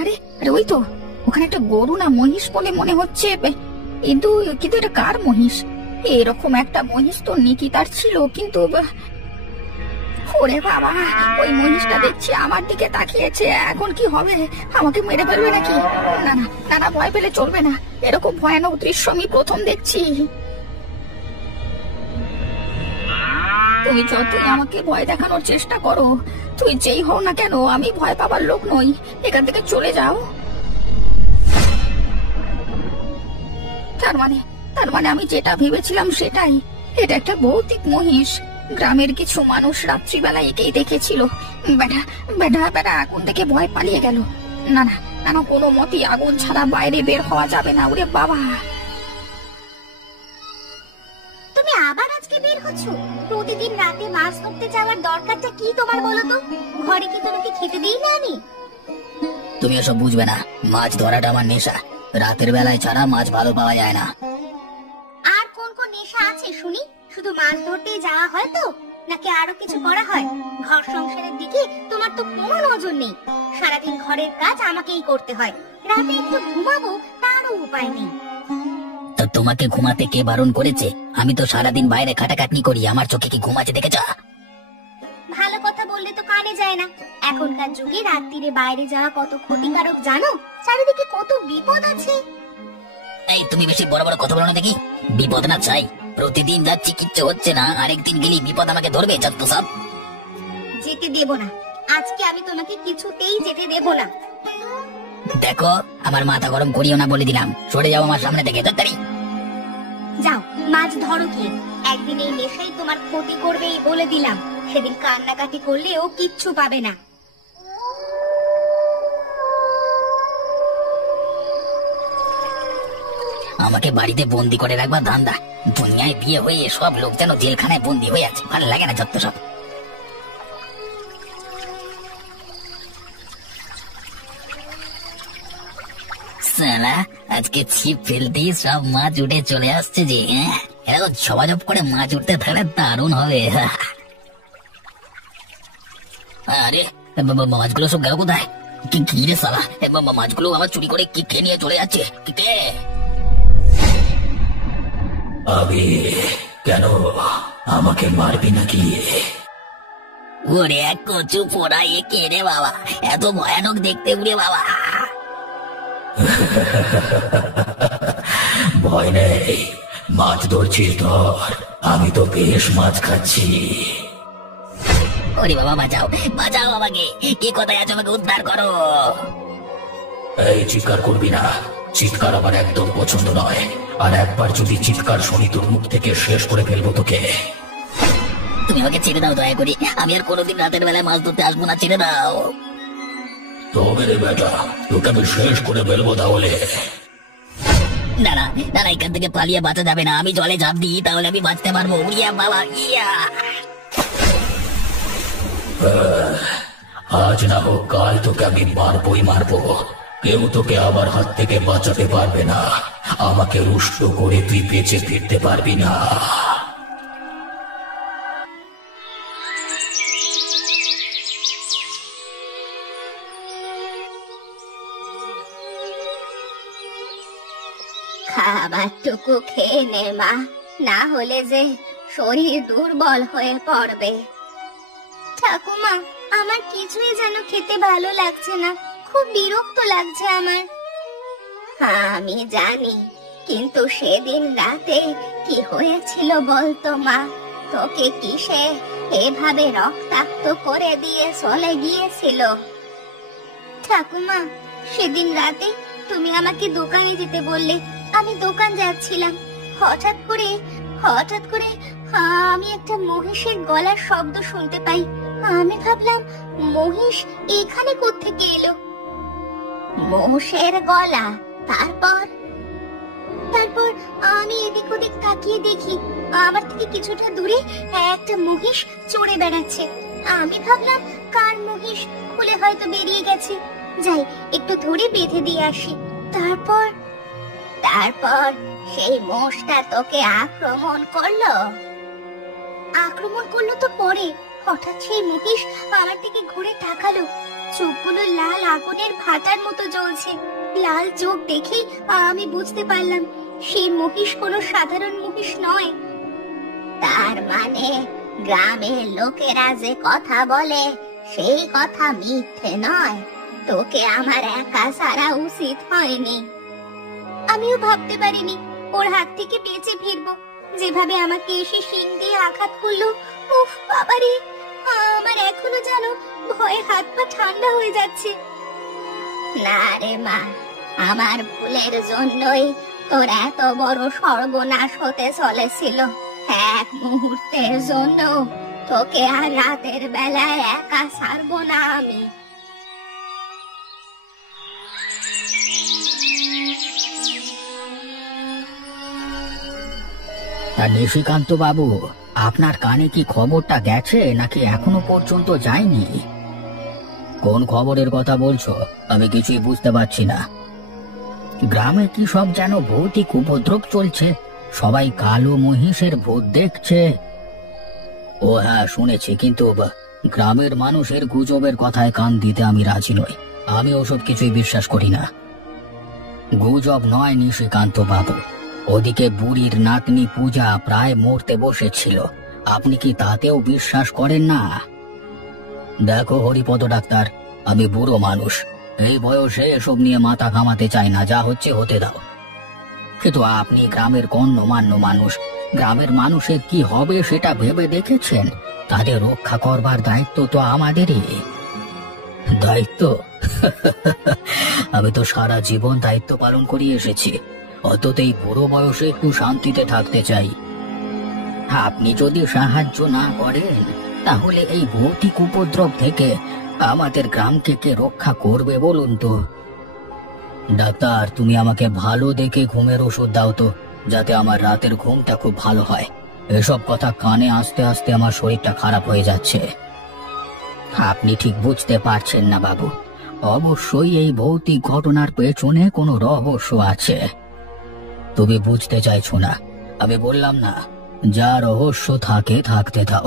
আরে আরে ওই তো, ওখানে একটা গরু না মহিষ বলে মনে হচ্ছে, কিন্তু কিন্তু এটা কার মহিষ? এরকম একটা মহিষ তো নিকিতার ছিল, কিন্তু ওরে বাবা, ওই মহিষটা দেখছি আমার দিকে তাকিয়েছে। এখন কি হবে? আমাকে মেরে ফেলবে নাকি? না না না না, ভয় পেলে চলবে না, এরকম ভয়ানক দৃশ্য আমি প্রথম দেখছি। তুমি যতই আমাকে ভয় দেখানোর চেষ্টা করো, তুই যেই হও না কেন, আমি ভয় পাবার লোক নই। এখান থেকে চলে যাও। তার মানে আমি যেটা ভেবেছিলাম সেটাই, এটা একটা ভৌতিক মহিষ। গ্রামের কিছু মানুষ রাত্রিবেলা একেই দেখেছিল। বেটা বেটা বেটা আগুন থেকে ভয় পালিয়ে গেল। না না না না, কোনো মতেই আগুন ছাড়া বাইরে বের হওয়া যাবে না। ওরে বাবা, তুমি আবার আজকে বের হচ্ছ? প্রতিদিন রাতে মাছ ধরতে যাওয়ার দরকারটা কি তোমার বলো তো? ঘরে কি তোমাকে খেতে দিই না আমি? তুমি এসব বুঝবে না, মাছ ধরাটা আমার নেশা। রাতের বেলায় ছাড়া মাছ ভালো পাওয়া যায় না। আর কোন কোন নেশা আছে শুনি? শুধু মাছ ধরতেই যাওয়া হয় তো, নাকি আরো কিছু করা হয়? ঘর সংসারের দিকে তোমার তো কোনো নজর নেই। সারাদিন ঘরের কাজ আমাকেই করতে হয়, রাতে একটু ঘুমাবো তারও উপায় নেই। তা তোমাকে ঘুমাতে কে বারণ করেছে? আমি তো সারাদিন বাইরে খাটাখাটনি করি, আমার চোখে কি ঘুম আছে দেখেছ? ভালো কথা বললে তো কানে যায় না। এখনকার যুগে রাত্রিরে বাইরে যাওয়া কত ক্ষতিকারক জানো? চারিদিকে কত বিপদ আছে। এই তুমি বেশি বড় বড় কথা বলো না দেখি। বিপদ না চাই, প্রতিদিন যাচ্ছি কিচ্ছু হচ্ছে না, আরেকদিন গেলি বিপদ আমাকে ধরবে। যত সব যেতে দেব না, আজকে আমি তোমাকে কিছুতেই যেতে দেব না। দেখো, আমার মাথা গরম করিও না বলে দিলাম। সরে যাও আমার সামনে থেকে তাড়াতাড়ি। যাও মাছ ধরো কি? একদিন এই নেশাই তোমার ক্ষতি করবে এই বলে দিলাম। সেদিন কান্নাকাটি করলেও কিচ্ছু পাবে না। আমাকে বাড়িতে বন্দি করে রাখবার ধান্দা। দুনিয়ায় বিয়ে হয়ে সব লোক যেন জেলখানায় বন্দি হয়ে আছে, ভালো লাগে না যত সব। সালা, আজকে ছিপ ফেলতেই সব মাছ উঠে চলে আসছে যে। এরকম ঝপাঝপ করে মাছ উঠতে থাকলে দারুণ হবে। আরে মাছগুলো সব গেল কোথায়? কি রে সালা, মাছগুলো আবার চুরি করে কি খেয়ে নিয়ে চলে যাচ্ছে? কে? আবে কেন আমাকে মারবি নাকি? ওরে এক কচু পোড়া, এ কে রে বাবা? এত ভয়ানক দেখতে উড়ে বাবা। ভয় নেই, মাছ ধরছিস ধর, আমি তো বেশ মাছ খাচ্ছি। ওরে বাবা, বাঁচাও বাঁচাও আমাকে, কি কোথায় আছো? আমাকে উদ্ধার করো। এই চিৎকার করবি না, চিৎকার আমার একদম পছন্দ নয়। আর একবার যদি চিৎকার শুনি তোর মুখ থেকে শেষ করে ফেলবো তোকে। তুমি আমাকে ছেড়ে দাও দয়া করে, আমি আর কোনোদিন রাতের বেলায় মাছ ধরতে আসবো না, ছেড়ে দাও। তবে রে বেটা, তোকে আমি শেষ করে ফেলবো তাহলে। না না না, এখান থেকে পালিয়ে বাঁচা যাবে না। আমি জলে ঝাঁপ দিই, তাহলে আমি বাঁচতে পারবো। ইয়া বাবা, ইয়া। আজ না হোক কাল তোকে আমি মারবই মারবো। কেউ তোকে আমার হাত থেকে বাঁচাতে পারবে না। আমাকে রুষ্ট করে তুই বেঁচে ফিরতে পারবি না। খাবারটুকু খেয়ে নে মা, না হলে যে শরীর দুর্বল হয়ে পড়বে। ঠাকুমা, আমার কিছুই যেন খেতে ভালো লাগছে না, খুব বিরক্ত লাগছে আমার। আমি জানি, কিন্তু সেদিন রাতে কি হয়েছিল বলতো মা? তোকে কিসে এভাবে রক্তাক্ত করে দিয়ে চলে গিয়েছিল? ঠাকুমা, সেদিন রাতে তুমি আমাকে দোকানে যেতে বললে, আমি দোকান যাচ্ছিলাম। হঠাৎ করে আমি একটা মহিষের গলার শব্দ শুনতে পাই। আমি ভাবলাম মহিষ এখানে কোত্থেকে এলো। মহিষের গলা? তারপর আমি এদিক ওদিক তাকিয়ে দেখি আমার থেকে কিছুটা দূরে একটা মহিষ চড়ে বেড়াচ্ছে। আমি ভাবলাম কার মহিষ, খুলে হয়তো বেরিয়ে গেছে, যাই একটু ধরে বেঁধে দিয়ে আসি। তারপর সেই মোষটা তোকে আক্রমণ করলো তো পরে হঠাৎ সেই মহিষ আমার দিকে ঘুরে তাকালো। চোখগুলো লাল আগুনের ভাটার মতো জ্বলছে। লাল চোখ দেখেই আমি বুঝতে পারলাম সেই মহিষ কোনো সাধারণ মহিষ নয়। তার মানে গ্রামের লোকেরা যে কথা বলে সেই কথা মিথ্যে নয়। তোকে আমার একা ছাড়া উচিত হয়নি। আমিও ভাবতে পারিনি ওর হাত থেকে বেঁচে ফিরবো। যেভাবে আমাকে এসে শিং দিয়ে আঘাত করলো, উফ বাবারে, আমার এখনো যেন ভয়ে হাত পা ঠান্ডা হয়ে যাচ্ছে। না রে মা, আমার ভুলের জন্যই তোর এত বড় সর্বনাশ হতে চলেছিল। এক মুহূর্তের জন্য তোকে আর রাতের বেলায় একা ছাড়বো না আমি। নিশিকান্ত বাবু, আপনার কানে কি খবরটা গেছে নাকি এখনো পর্যন্ত যায়নি? কোন খবরের কথা বলছো? আমি কিছুই বুঝতে পারছি না। গ্রামে কি সব যেন ভৌতিক উপদ্রব চলছে, সবাই কালো মহিষের ভূত দেখছে। ও হ্যাঁ, শুনেছি, কিন্তু গ্রামের মানুষের গুজবের কথায় কান দিতে আমি রাজি নই। আমি ওসব কিছুই বিশ্বাস করি না। গুজব নয় নিশিকান্ত বাবু, ওদিকে বুড়ির নাতনি পূজা প্রায় মরতে বসেছিল। আপনি কি তাতেও বিশ্বাস করেন না? দেখো হরিপদ ডাক্তার, আমি বুড়ো মানুষ, এই বয়সে এসব নিয়ে মাথা ঘামাতে চাই না। যা হচ্ছে হতে দাও। কিন্তু আপনি গ্রামের গণ্যমান্য মানুষ, গ্রামের মানুষের কি হবে সেটা ভেবে দেখেছেন? তাদের রক্ষা করবার দায়িত্ব তো আমাদেরই। দায়িত্ব? আমি তো সারা জীবন দায়িত্ব পালন করে এসেছি, অততেই বুড়ো বয়সে একটু শান্তিতে থাকতে চাই। আপনি যদি সাহায্য না করেন তাহলে এই ভৌতিক উপদ্রব থেকে আমাদের গ্রামকে কে রক্ষা করবে বলুন তো? ডাক্তার, তুমি আমাকে ভালো দেখে ঘুমের ওষুধ দাও তো, যাতে আমার রাতের ঘুমটা খুব ভালো হয়। এসব কথা কানে আসতে আসতে আমার শরীরটা খারাপ হয়ে যাচ্ছে। আপনি ঠিক বুঝতে পারছেন না বাবু, অবশ্যই এই ভৌতিক ঘটনার পেছনে কোনো রহস্য আছে। তুমি বুঝতে চাইছো না? আমি বললাম না, যা রহস্য থাকে থাকতে দাও,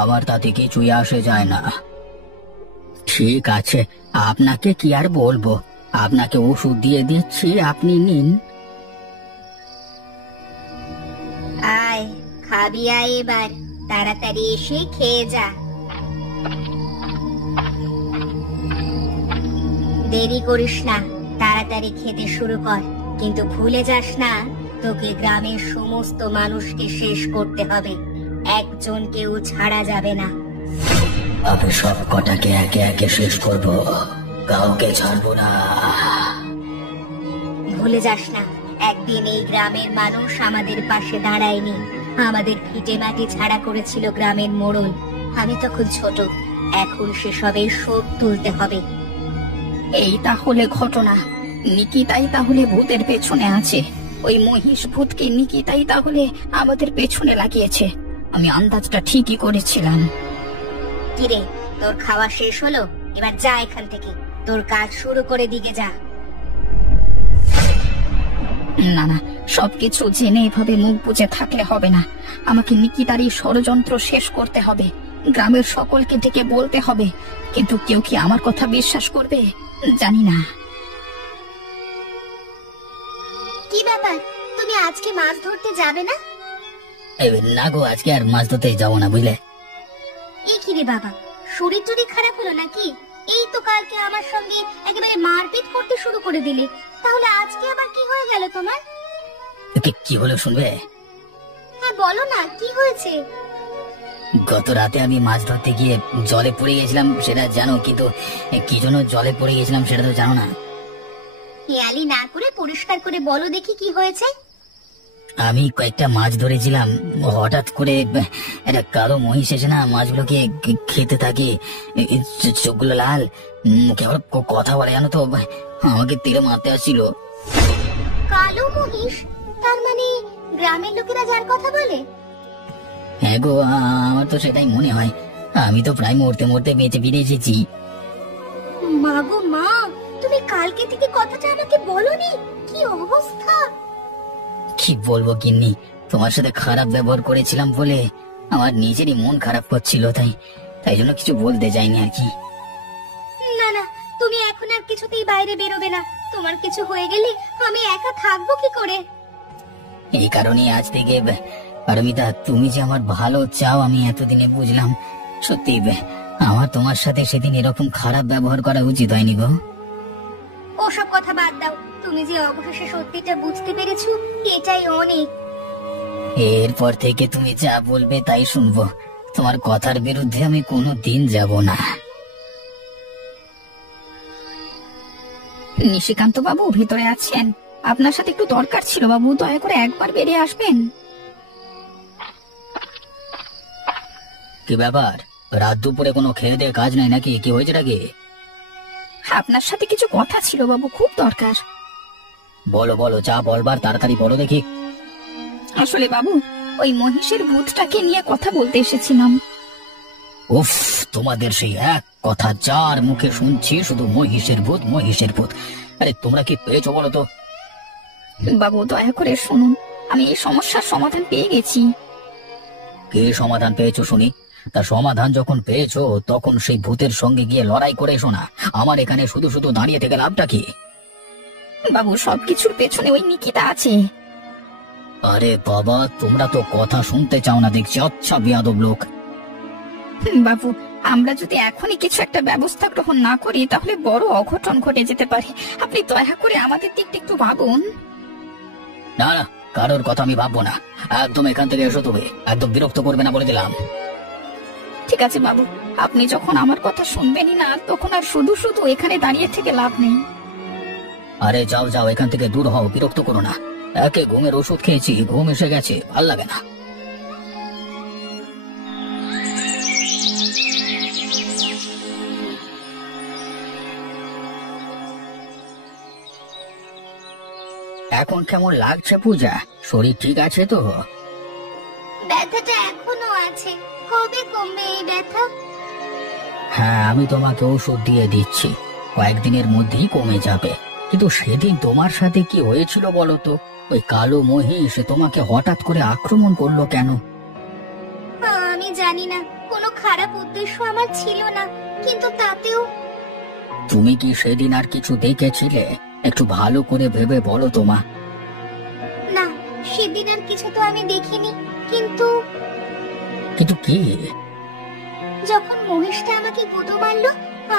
আমার তাতে কিছুই আসে যায় না। ঠিক আছে, আপনাকে কি আর বলবো, আপনাকে ওষুধ দিয়ে দিচ্ছি, আপনি নিন। আয়, খাবি আয়, এবার তাড়াতাড়ি এসে খেয়ে যা। দেরি করিস না, তাড়াতাড়ি খেতে শুরু কর, কিন্তু ভুলে যাস না তোকে গ্রামের সমস্ত মানুষকে শেষ করতে হবে, একজনকেও ছাড়া যাবে না। আমি সব কটাকে একে একে শেষ করব, কাউকে ছাড়বো না। ভুলে যাস না, একদিন এই গ্রামের মানুষ আমাদের পাশে দাঁড়ায়নি, আমাদের ভিটে মাটি ছাড়া করেছিল গ্রামের মোড়ল। আমি তখন ছোট, এখন সেসবের শোধ তুলতে হবে। এই তাহলে ঘটনা, নিকিতাই তাহলে ভূতের পেছনে আছে। ওই মহিষ ভূতকে নিকিতাই তাহলে আমাদের পেছনে লাগিয়েছে। আমি আন্দাজটা ঠিকই করেছিলাম। কিরে, তোর খাওয়া শেষ হলো? এবার যা এখান থেকে, তোর কাজ শুরু করে দিকে যা। না না, সবকিছু জেনে এভাবে মুখ বুজে থাকলে হবে না। আমাকে নিকিতার এই ষড়যন্ত্র শেষ করতে হবে, গ্রামের সকলকে ডেকে বলতে হবে। কিন্তু কেউ কি আমার কথা বিশ্বাস করবে জানি না। কি ব্যাপার, তুমি আজকে মাছ ধরতে যাবে না? না গো, আজকে আর মাছ ধরতে যাবো না, বুঝলে। এ কি রে বাবা, শরীর টরীর খারাপ হলো নাকি? এই তো কালকে আমার সঙ্গে একেবারে মারপিট করতে শুরু করে দিলে, তাহলে আজকে আবার কি হয়ে গেল তোমার? কি হলো শুনবে? হ্যাঁ বলো না, কি হয়েছে? গত রাতে আমি মাছ ধরতে গিয়ে জলে পড়ে গেছিলাম, সেটা জানো, কিন্তু কি জন্য জলে পড়ে গেছিলাম সেটা তো জানো না। হেয়ালি না করে পরিষ্কার করে বলো দেখি কি হয়েছে। আমি কয়েকটা মাছ ধরেছিলাম, হঠাৎ করে একটা কালো মহিষ এসে না মাছগুলোকে খেতে থাকে। চোখগুলো লাল, মুখে আবার কথা বলে, জানো তো, আমাকে তীরে মারতে আসছিল। কালো মহিষ? তার মানে গ্রামের লোকেরা যার কথা বলে? হ্যাঁ গো, আমার তো সেটাই মনে হয়। আমি তো প্রায় মরতে মরতে বেঁচে ফিরে এসেছি। মা গো মা, তুমি কালকে থেকে কথাটা আমাকে বলোনি, কি অবস্থা! কি বলবো গিন্নি, তোমার সাথে খারাপ ব্যবহার করেছিলাম বলে আমার নিজেরই মন খারাপ করছিল, তাই জন্য কিছু বলতে যাইনি আর কি। না না, তুমি এখন আর কিছুতেই বাইরে বেরোবে না। তোমার কিছু হয়ে গেলে আমি একা থাকবো কি করে? এই কারণেই আজ থেকে পারমিতা, তুমি যে আমার ভালো চাও আমি এতদিনে বুঝলাম। সত্যি আমার তোমার সাথে সেদিন এরকম খারাপ ব্যবহার করা উচিত হয়নি গো। ওসব কথা বাদ দাও। তুমি যে অবশেষে সত্যিটা বুঝতে পেরেছো, এটাই অনেক। এরপর থেকে তুমি যা বলবে তাই শুনবো। তোমার কথার বিরুদ্ধে আমি কোনো দিন যাব না। নিশিকান্ত বাবু ভিতরে আছেন? আপনার সাথে একটু দরকার ছিল বাবু, দয়া করে একবার বেরিয়ে আসবেন। কি ব্যাপার, রাত দুপুরে কোনো খেয়ে দিয়ে কাজ নাই নাকি? কি হয়েছে নাকি? আপনার সাথে কিছু কথা ছিল বাবু, খুব দরকার। বলো বলো, যা বলবার তাড়াতাড়ি বলো দেখি। আসলে বাবু, ওই মহিষের ভূতটাকে নিয়ে কথা বলতে এসেছিলাম। উফ, তোমাদের সেই এক কথা যার মুখে শুনছি শুধু মহিষের ভূত মহিষের ভূত। আরে তোমরা কি পেয়েছো বলো তো? বাবু দয়া করে শুনুন, আমি এই সমস্যার সমাধান পেয়ে গেছি। কি সমাধান পেয়েছো শুনি? তা সমাধান যখন পেয়েছো তখন সেই ভূতের সঙ্গে গিয়ে লড়াই করে এসো না। আমার এখানে শুধু শুধু দাঁড়িয়ে থেকে লাভটা কি? বাবু সবকিছুর পেছনে ওই নিকিতা আছে। আরে বাবা, তোমরা তো কথা শুনতে চাও না দেখছি। আচ্ছা বেয়াদব লোক। বাবু, আমরা যদি এখনই কিছু একটা ব্যবস্থা গ্রহণ না করি তাহলে বড় অঘটন ঘটে যেতে পারে। আপনি দয়া করে আমাদের দিকটা একটু ভাবুন। না না, কারোর কথা আমি ভাববো না। একদম এখান থেকে এসো, তবে একদম বিরক্ত করবে না বলে দিলাম। ঠিক আছে বাবু, আপনি যখন আমার কথা শুনবেনই না তখন আর শুধু শুধু এখানে দাঁড়িয়ে থেকে লাভ নেই। আরে যাও যাও, এখান থেকে দূর হও, বিরক্ত করো না। একে ঘুমের ওষুধ খেয়েছি, ঘুম এসে গেছে, ভাল লাগে না। এখন কেমন লাগছে পূজা? শরীর ঠিক আছে তো? ব্যথাটা এখনো আছে, কবে কমবে এই ব্যথা? হ্যাঁ, আমি তোমাকে ওষুধ দিয়ে দিচ্ছি, কয়েকদিনের মধ্যেই কমে যাবে। কিন্তু সেদিন তোমার সাথে কি হয়েছিল বলো তো? ওই কালো মহিষ তোমাকে হঠাৎ করে আক্রমণ করলো কেন? আমি জানি না, কোনো খারাপ উদ্দেশ্য আমার ছিল না, কিন্তু তাতেও। তুমি কি সেদিন আর কিছু দেখেছিলে? একটু ভালো করে ভেবে বলো তোমা। না, সেদিন আর কিছু তো আমি দেখিনি, কিন্তু কিন্তু কি? যখন মহিষটা আমাকে গুঁতো মারলো,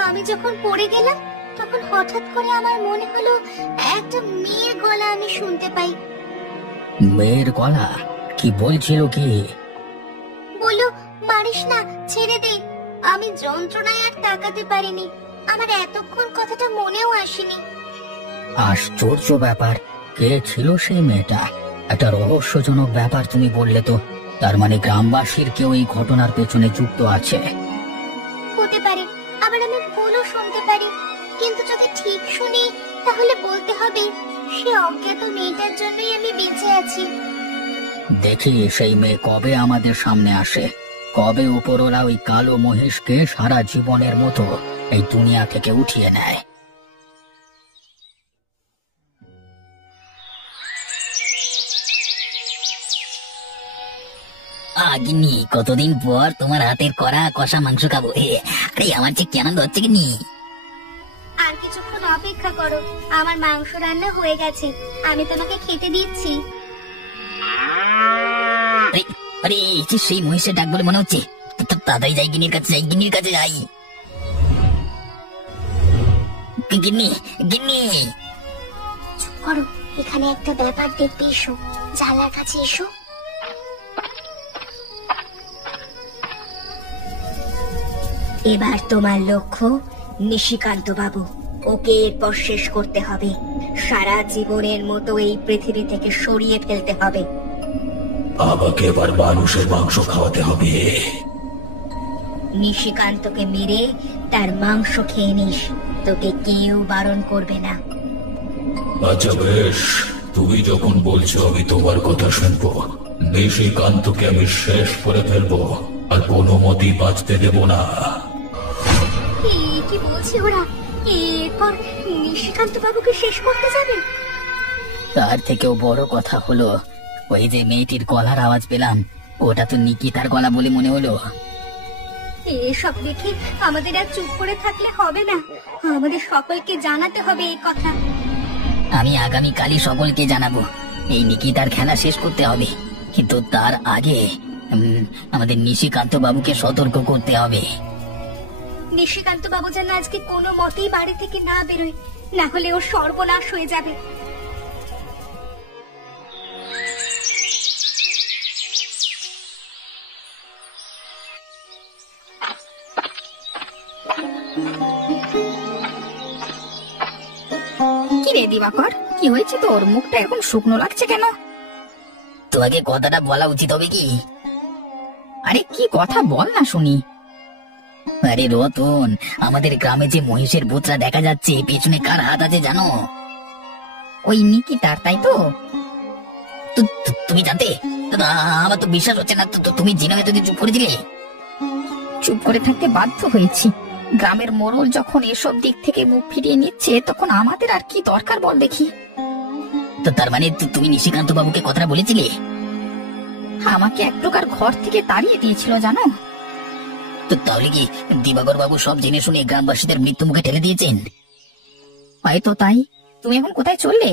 আমি যখন পড়ে গেলাম, তখন হঠাৎ করে আমার মনে হলো একটা মেয়ের গলা আমি শুনতে পাই। মেয়ের গলা? কি বলছিল কি? বললো, মারিস না, ছেড়ে দে। আমি যন্ত্রণায় আর তাকাতে পারিনি, আমার এতক্ষণ কথাটা মনেও আসেনি। আশ্চর্য ব্যাপার, কে ছিল সেই মেয়েটা? একটা রহস্যজনক ব্যাপার তুমি বললে তো। তার মানে গ্রামবাসীর কেউ এই ঘটনার পেছনে যুক্ত আছে। হতে পারে, আবার আমি ভুলও শুনতে পারি, কিন্তু যদি ঠিক শুনি তাহলে বলতে হবে সে অজ্ঞাত মেয়েটার জন্যই আমি বেঁচে আছি। দেখি সেই মেয়ে কবে আমাদের সামনে আসে, কবে উপরওয়ালা ওই কালো মহিষকে সারা জীবনের মতো এই দুনিয়া থেকে উঠিয়ে নেয়। গিন্নি, কতদিন পর তোমার হাতের করা কষা মাংস খাবো। আরে আমার যে কি আনন্দ হচ্ছে গিন্নি। আর কিছুক্ষণ অপেক্ষা করো, আমার মাংস রান্না হয়ে গেছে, আমি তোমাকে খেতে দিচ্ছি। আরে সেই মহিষের ডাক বলে মনে হচ্ছে। তাড়াতাড়ি যাই গিন্নির কাছে, যাই গিন্নির কাছে যাই। গিন্নি গিন্নি, চুপ করো, এখানে একটা ব্যাপার দেখতে এসো, জানলার কাছে এসো। এবার তোমার লক্ষ্য নিশিকান্ত বাবু, ওকে এরপর শেষ করতে হবে, সারা জীবনের মতো এই পৃথিবী থেকে সরিয়ে ফেলতে হবে। আমাকে এবার মানুষের মাংস খাওয়াতে হবে। নিশিকান্তকে মেরে তার মাংস খেয়ে নিস, তোকে কেউ বারণ করবে না। আচ্ছা বেশ, তুমি যখন বলছো আমি তোমার কথা শুনবো। নিশিকান্তকে আমি শেষ করে ফেলবো, আর কোনো মতেই বাঁচতে দেব না। কি বলছে ওরা? এরপর নিশিকান্ত বাবুকে শেষ করতে যাবে? তার থেকেও বড় কথা হলো, ওই যে মেয়েটির গলার আওয়াজ পেলাম, ওটা তো নিকিতার গলা বলে মনে হলো। এসব দেখে আমাদের আর চুপ করে থাকলে হবে না, আমাদের সকলকে জানাতে হবে এই কথা। আমি আগামী কালই সকলকে জানাবো। এই নিকিতার খেলা শেষ করতে হবে, কিন্তু তার আগে আমাদের নিশিকান্ত বাবুকে সতর্ক করতে হবে। নিশিকান্ত বাবু যেন আজকে কোনো মতেই বাড়ি থেকে না বেরোয়, না হলে ওর সর্বনাশ হয়ে যাবে। কি রে দিবাকর, কি হয়েছে তোর? মুখটা এরকম শুকনো লাগছে কেন? তোমাকে কথাটা বলা উচিত হবে কি? আরে কি কথা বল না শুনি। আরে রতন, আমাদের গ্রামে যে মহিষের ভূতটা দেখা যাচ্ছে, পেছনে কার হাত আছে জানো? ওই নিকিতার, তাই তো? তুমি জানতে? আমার তো বিশ্বাস হচ্ছে না। তুমি জেনে হয়তো চুপ করে দিলে। চুপ করে থাকতে বাধ্য হয়েছি। গ্রামের মোড়ল যখন এসব দিক থেকে মুখ ফিরিয়ে নিচ্ছে, তখন আমাদের আর কি দরকার বল দেখি। তো তার মানে তুমি নিশিকান্ত বাবুকে কথাটা বলেছিলে? আমাকে এক প্রকার ঘর থেকে তাড়িয়ে দিয়েছিল জানো। তো তাহলে কি দিবাকর বাবু সব জেনে শুনে গ্রামবাসীদের মৃত্যু মুখে ঠেলে দিয়েছেন? হয়তো তাই। তুমি এখন কোথায় চললে?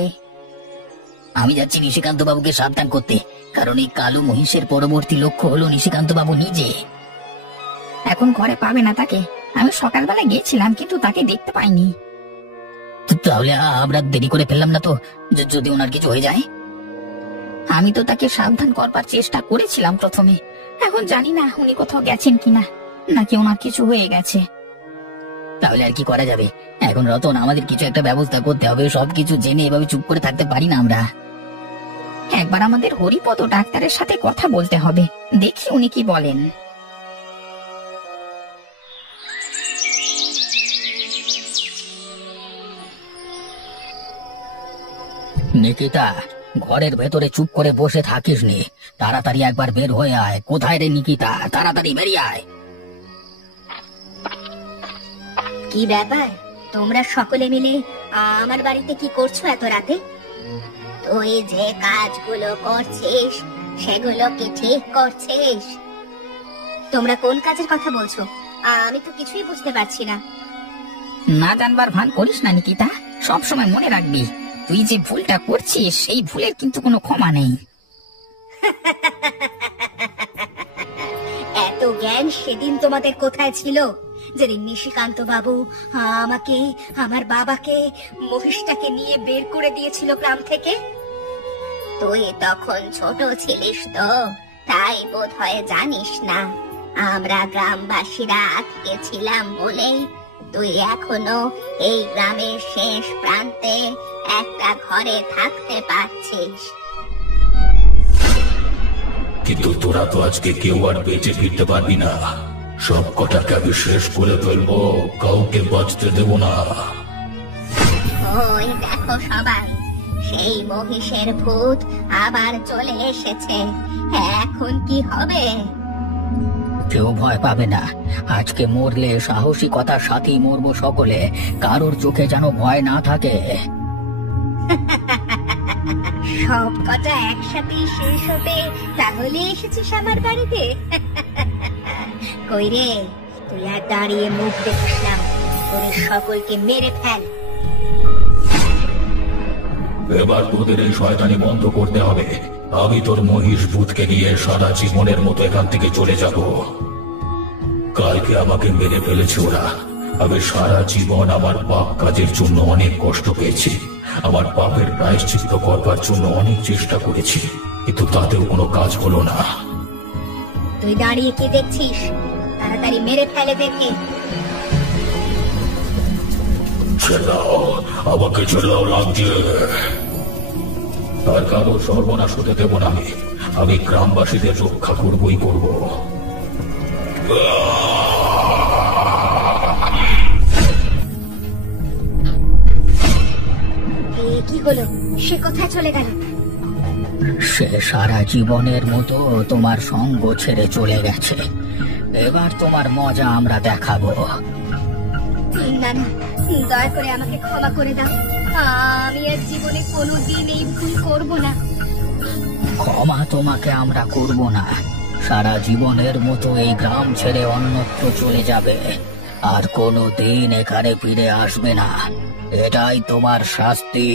আমি যাচ্ছি নিশিকান্ত বাবুকে সাবধান করতে, কারণ এই কালো মহিষের পরবর্তী লক্ষ্য হলো নিশিকান্ত বাবু নিজে। এখন ঘরে পাবে না তাকে। আমি সকালবেলা গিয়েছিলাম, কিন্তু তাকে দেখতে পাইনি। তাহলে আমরা দেরি করে ফেললাম না তো, যদি ওনার কিছু হয়ে যায়? আমি তো তাকে সাবধান করবার চেষ্টা করেছিলাম প্রথমে। এখন জানি না উনি কোথাও গেছেন কিনা, নাকি ওনার কিছু হয়ে গেছে। তাহলে আর কি করা যাবে? এখন রতন, আমাদের কিছু একটা ব্যবস্থা করতে হবে। সবকিছু জেনে এভাবে চুপ করে থাকতে পারি না আমরা। একবার আমাদের হরিপদ ডাক্তারের সাথে কথা বলতে হবে, দেখি উনি কি বলেন। নিকিতা, ঘরের ভেতরে চুপ করে বসে থাকিস নি, তাড়াতাড়ি একবার বের হয়ে আয়। কোথায় রে নিকিতা? তাড়াতাড়ি বেরিয়ে আয়। কি ব্যাপার, তোমরা সকলে মিলে আমার বাড়িতে কি করছো এত রাতে? তুই যে কাজগুলো করছিস সেগুলো কি ঠিক করছিস? তোমরা কোন কাজের কথা বলছো? আমি তো কিছুই বুঝতে পারছি না। না জানবার ভান করিস না নিকিতা, সব সময় মনে রাখবি, তুই যে ভুলটা করছিস সেই ভুলের কিন্তু কোনো ক্ষমা নেই। এত জ্ঞান সেদিন তোমাদের কোথায় ছিল, যেদিন নিশিকান্ত বাবু আমাকে, আমার বাবাকে, মহিষটাকে নিয়ে বের করে দিয়েছিল গ্রাম থেকে? তুই তখন ছোট ছিলিস তো, তাই বোধ হয় জানিস না। আমরা গ্রামবাসীরা আটকে ছিলাম বলেই তুই এখনো এই গ্রামের শেষ প্রান্তে একটা ঘরে থাকতে পারছিস। কিন্তু তোরা তো আজকে কেউ আর বেঁচে ফিরতে পারবি না। সব কটাকে আমি শেষ করে ফেলবো, কাউকে বাঁচতে দেব না। ওই দেখো সবাই, সেই মহিষের ভূত আবার চলে এসেছে। এখন কি হবে? কেউ ভয় পাবে না। আজকে মরলে সাহসিকতার সাথেই মরবো সকলে, কারোর চোখে যেন ভয় না থাকে। সব কটা একসাথে শেষ হবে, তাহলে এসেছিস আমার বাড়িতে? কই রে, তুই আর দাঁড়িয়ে মুখ দেখিস না, তোদের সকলকে মেরে ফেল। এবার তোদের এই শয়তানি বন্ধ করতে হবে। আমি তোর মহিষ ভূতকে নিয়ে সারা জীবনের মতো এখান থেকে চলে যাব। কালকে আমাকে মেরে ফেলেছে ওরা। আমি সারা জীবন আমার পাপ কাজের জন্য অনেক কষ্ট পেয়েছি। আমার পাপের প্রায়শ্চিত্ত করবার জন্য অনেক চেষ্টা করেছি, কিন্তু তাতেও কোনো কাজ হলো না। তুই দাঁড়িয়ে কি দেখছিস? তাড়াতাড়ি মেরে ফেলে দেখে। ছেড়াও আমাকে, ছেড়াও লাগছে। আর কারো সর্বনাশ হতে দেব না আমি গ্রামবাসীদের রক্ষা করবই করব। কি হলো? সে কোথায় চলে গেল? সে সারা জীবনের মতো তোমার সঙ্গ ছেড়ে চলে গেছে। এবার তোমার মজা আমরা দেখাবো। না না, দয়া করে আমাকে ক্ষমা করে দাও। আমি আর জীবনে কোনোদিন এই ভুল করব না। ক্ষমা তোমাকে আমরা করব না, সারা জীবনের মতো এই গ্রাম ছেড়ে অন্যত্র চলে যাবে, আর কোনো দিন এখানে ফিরে আসবে না। এটাই তোমার শাস্তি।